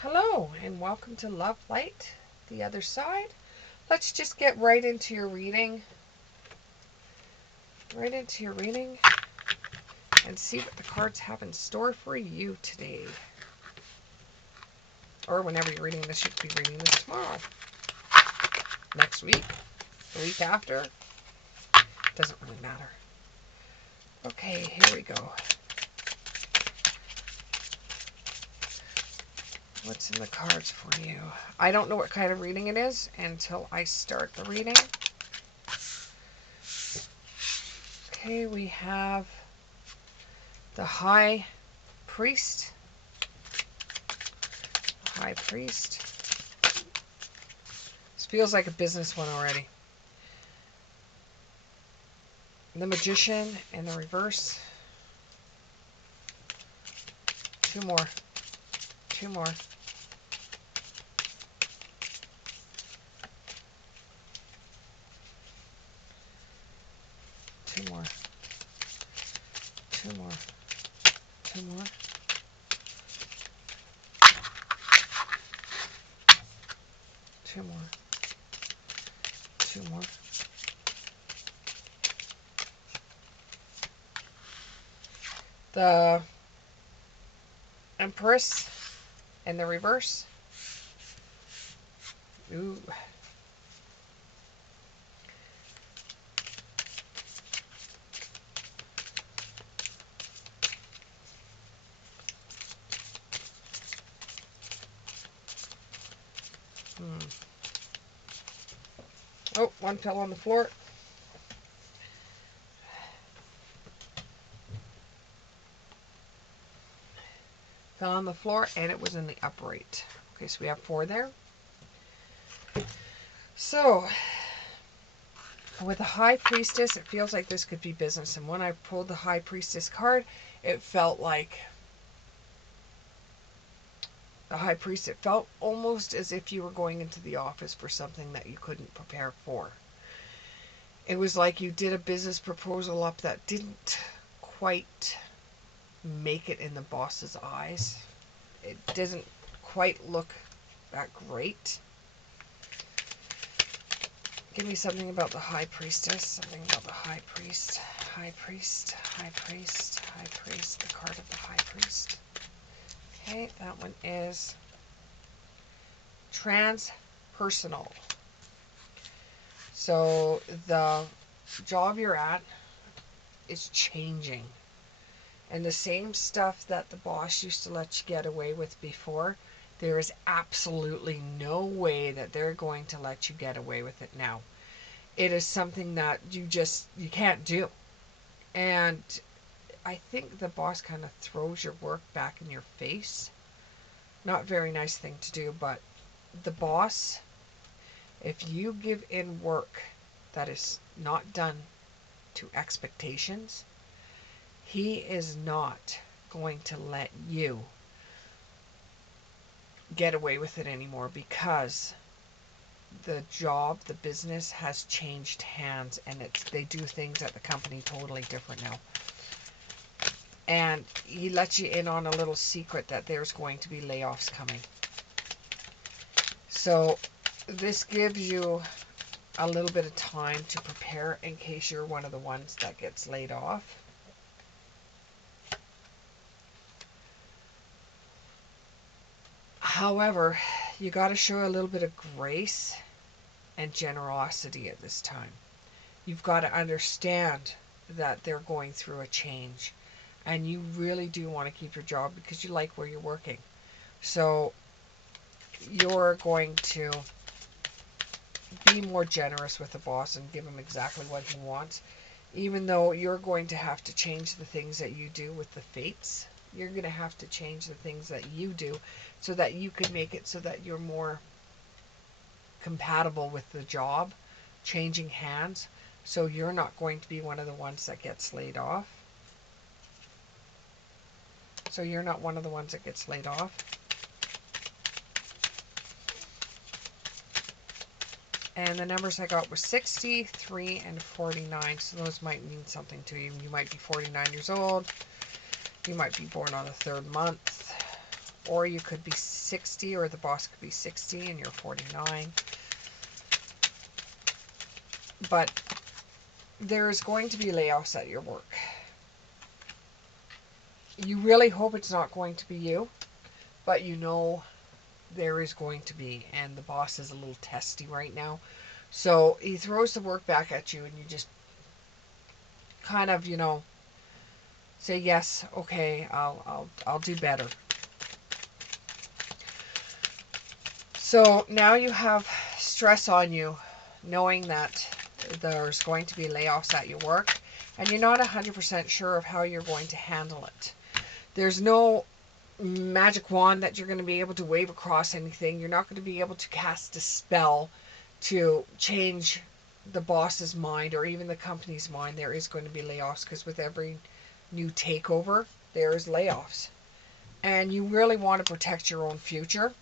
Hello and welcome to Love Light, the other side. Let's just get right into your reading. And see what the cards have in store for you today. Or whenever you're reading this, you could be reading this tomorrow, next week, the week after. Doesn't really matter. Okay, here we go. What's in the cards for you? I don't know what kind of reading it is until I start the reading. Okay, we have the High Priest. High Priest. This feels like a business one already. The Magician in the reverse. Two more. Two more. Two more. Two more. Two more. Two more. Two more. The Empress in the reverse. Ooh. Oh, one fell on the floor. Fell on the floor and it was in the upright. Okay, so we have 4 there. So, with the High Priestess, it feels like this could be business. And when I pulled the High Priestess card, it felt like the High Priest, it felt almost as if you were going into the office for something that you couldn't prepare for. It was like you did a business proposal up that didn't quite make it in the boss's eyes. It doesn't quite look that great. Give me something about the High Priestess. Something about the High Priest. High Priest. High Priest. High Priest. The card of the High Priest. Okay, that one is transpersonal. So the job you're at is changing. And the same stuff that the boss used to let you get away with before, there is absolutely no way that they're going to let you get away with it now. It is something that you can't do. And I think the boss kind of throws your work back in your face. Not a very nice thing to do, but the boss, if you give in work that is not done to expectations, he is not going to let you get away with it anymore, because the job, the business has changed hands, and they do things at the company totally different now. And he lets you in on a little secret that there's going to be layoffs coming. So this gives you a little bit of time to prepare in case you're one of the ones that gets laid off. However, you got to show a little bit of grace and generosity at this time. You've got to understand that they're going through a change, and you really do want to keep your job because you like where you're working. So you're going to be more generous with the boss and give him exactly what he wants, even though you're going to have to change the things that you do with the fates. You're going to have to change the things that you do so that you can make it so that you're more compatible with the job changing hands, so you're not going to be one of the ones that gets laid off. So you're not one of the ones that gets laid off. And the numbers I got were 63 and 49. So those might mean something to you. You might be 49 years old. You might be born on the 3rd month. or you could be 60, or the boss could be 60 and you're 49. But there's going to be layoffs at your work. You really hope it's not going to be you, but you know there is going to be, and the boss is a little testy right now. So he throws the work back at you, and you just kind of, say yes, okay, I'll do better. So now you have stress on you, knowing that there's going to be layoffs at your work, and you're not 100% sure of how you're going to handle it. There's no magic wand that you're going to be able to wave across anything. You're not going to be able to cast a spell to change the boss's mind or even the company's mind. There is going to be layoffs, because with every new takeover, there's layoffs. And you really want to protect your own future.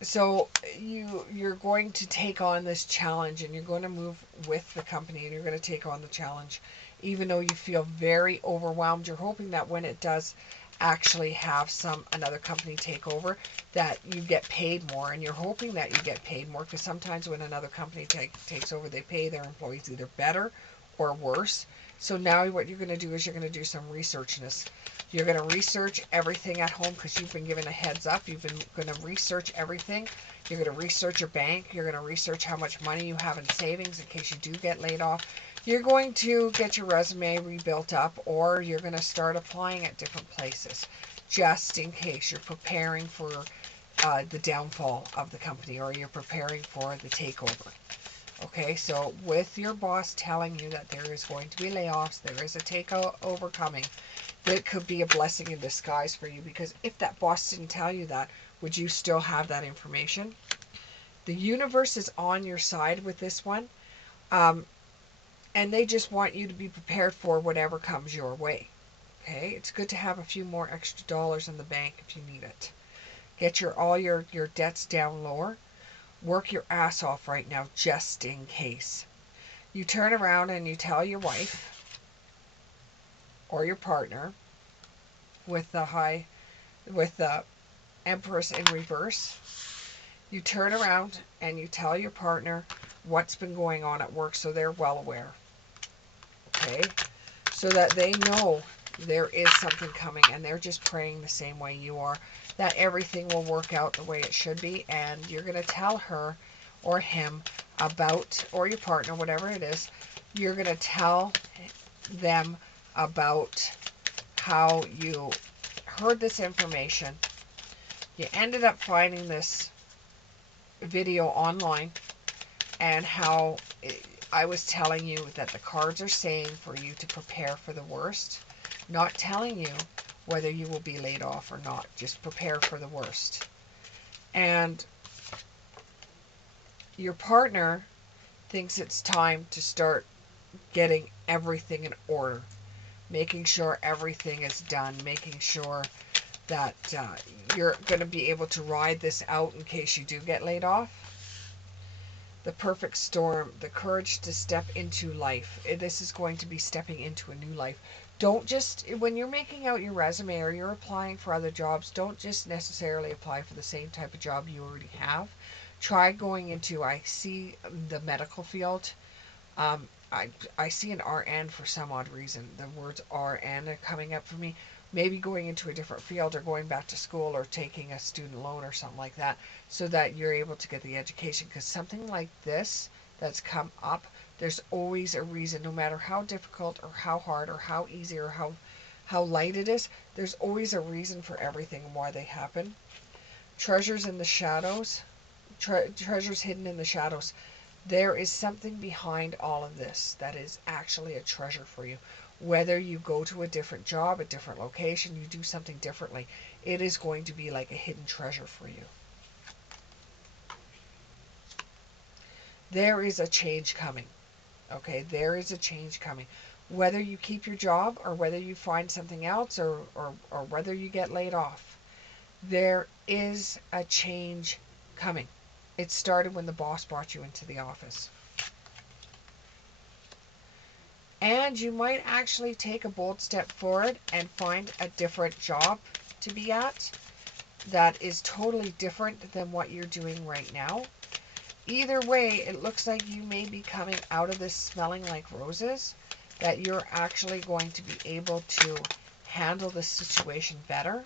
So you're going to take on this challenge, and you're going to move with the company, and you're going to take on the challenge even though you feel very overwhelmed. You're hoping that when it does actually have another company take over, that you get paid more, and you're hoping that you get paid more, because sometimes when another company takes over, they pay their employees either better or worse. So now what you're going to do is you're going to do some research in this. You're going to research everything at home, because you've been given a heads up. You've been going to research everything. You're going to research your bank. You're going to research how much money you have in savings in case you do get laid off. You're going to get your resume rebuilt up, or you're going to start applying at different places, just in case you're preparing for the downfall of the company, or you're preparing for the takeover. Okay, so with your boss telling you that there is going to be layoffs, there is a takeover coming, that could be a blessing in disguise for you, because if that boss didn't tell you that, would you still have that information? The universe is on your side with this one, and they just want you to be prepared for whatever comes your way. Okay, it's good to have a few more extra dollars in the bank if you need it. Get all your debts down lower. Work your ass off right now, just in case. You turn around and you tell your wife or your partner with the Empress in reverse. You turn around and you tell your partner what's been going on at work, so they're well aware. Okay? So that they know there is something coming, and they're just praying the same way you are, that everything will work out the way it should be. And you're going to tell her or him about, or your partner, whatever it is, you're going to tell them about how you heard this information. You ended up finding this video online, and how I was telling you that the cards are saying for you to prepare for the worst, not telling you whether you will be laid off or not. Just prepare for the worst. And your partner thinks it's time to start getting everything in order, making sure everything is done, making sure that you're going to be able to ride this out in case you do get laid off. The perfect storm, the courage to step into life. This is going to be stepping into a new life. Don't just, when you're making out your resume or you're applying for other jobs, don't just necessarily apply for the same type of job you already have. Try going into, I see the medical field. I see an RN for some odd reason. The words RN are coming up for me. Maybe going into a different field, or going back to school, or taking a student loan or something like that, so that you're able to get the education. Because something like this that's come up, there's always a reason. No matter how difficult or how hard or how easy or how light it is, there's always a reason for everything and why they happen. Treasures in the shadows. Treasures hidden in the shadows. There is something behind all of this that is actually a treasure for you. Whether you go to a different job, a different location, you do something differently, it is going to be like a hidden treasure for you. There is a change coming. Okay, there is a change coming. Whether you keep your job, or whether you find something else, or whether you get laid off, there is a change coming. It started when the boss brought you into the office. And you might actually take a bold step forward and find a different job to be at that is totally different than what you're doing right now. Either way, it looks like you may be coming out of this smelling like roses, that you're actually going to be able to handle the situation better.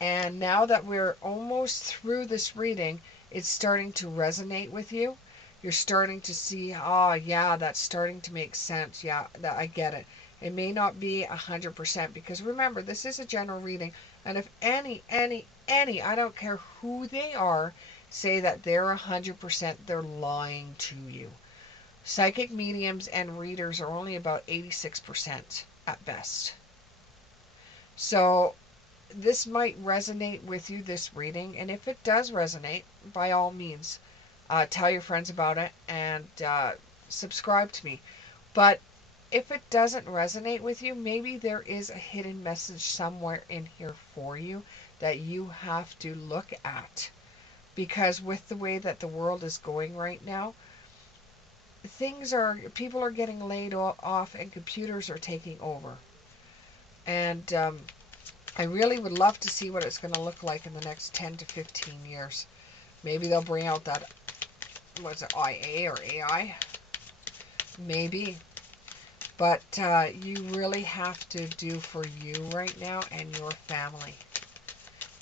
And now that we're almost through this reading, it's starting to resonate with you. You're starting to see, oh yeah, that's starting to make sense. Yeah, I get it. It may not be 100%, because remember, this is a general reading. And if any, I don't care who they are, say that they're 100%, they're lying to you. Psychic mediums and readers are only about 86% at best. So this might resonate with you, this reading. And if it does resonate, by all means, tell your friends about it and subscribe to me. But if it doesn't resonate with you, maybe there is a hidden message somewhere in here for you that you have to look at. Because with the way that the world is going right now, people are getting laid off and computers are taking over. And I really would love to see what it's going to look like in the next 10 to 15 years. Maybe they'll bring out that, what's it, IA or AI? Maybe. But you really have to do for you right now and your family.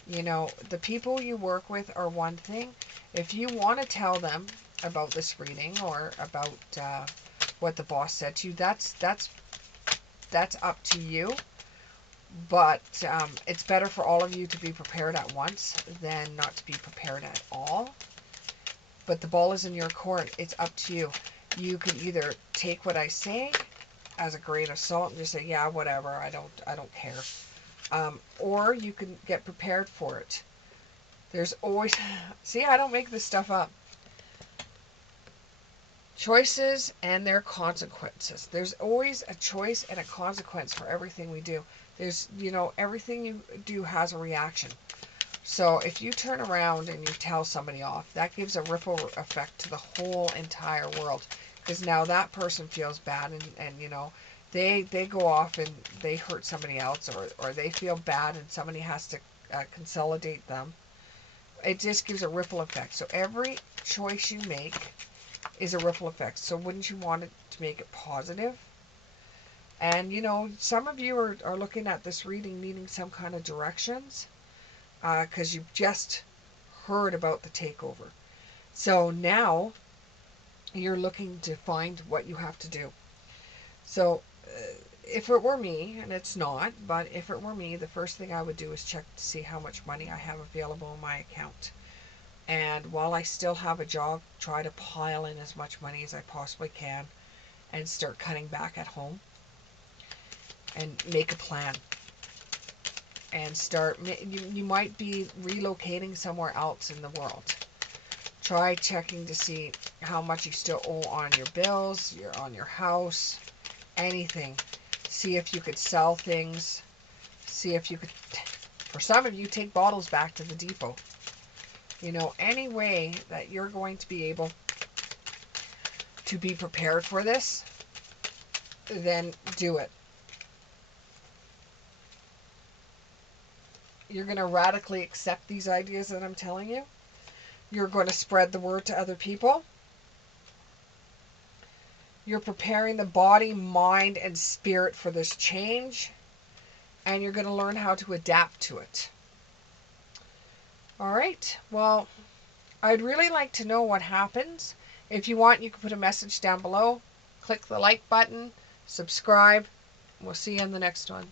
You know, the people you work with are one thing. If you want to tell them about this reading or about what the boss said to you, that's up to you. But it's better for all of you to be prepared at once than not to be prepared at all. But the ball is in your court. It's up to you. You can either take what I say as a grain of salt and just say, yeah, whatever, I don't care. Or you can get prepared for it. There's always, see, I don't make this stuff up. Choices and their consequences. There's always a choice and a consequence for everything we do. There's, everything you do has a reaction. So if you turn around and you tell somebody off, that gives a ripple effect to the whole entire world. Because now that person feels bad and they go off and they hurt somebody else, or they feel bad and somebody has to consolidate them. It just gives a ripple effect. So every choice you make is a ripple effect. So wouldn't you want it to make it positive? And some of you are looking at this reading needing some kind of directions because you've just heard about the takeover. So now you're looking to find what you have to do. So if it were me, and it's not, but if it were me, the first thing I would do is check to see how much money I have available in my account. And while I still have a job, try to pile in as much money as I possibly can and start cutting back at home and make a plan. And you might be relocating somewhere else in the world. Try checking to see how much you still owe on your bills, on your house, anything. See if you could sell things. See if you could, for some of you, take bottles back to the depot. Any way that you're going to be able to be prepared for this, then do it. You're going to radically accept these ideas that I'm telling you. You're going to spread the word to other people. You're preparing the body, mind, and spirit for this change. And you're going to learn how to adapt to it. All right. Well, I'd really like to know what happens. If you want, you can put a message down below. Click the like button. Subscribe. We'll see you in the next one.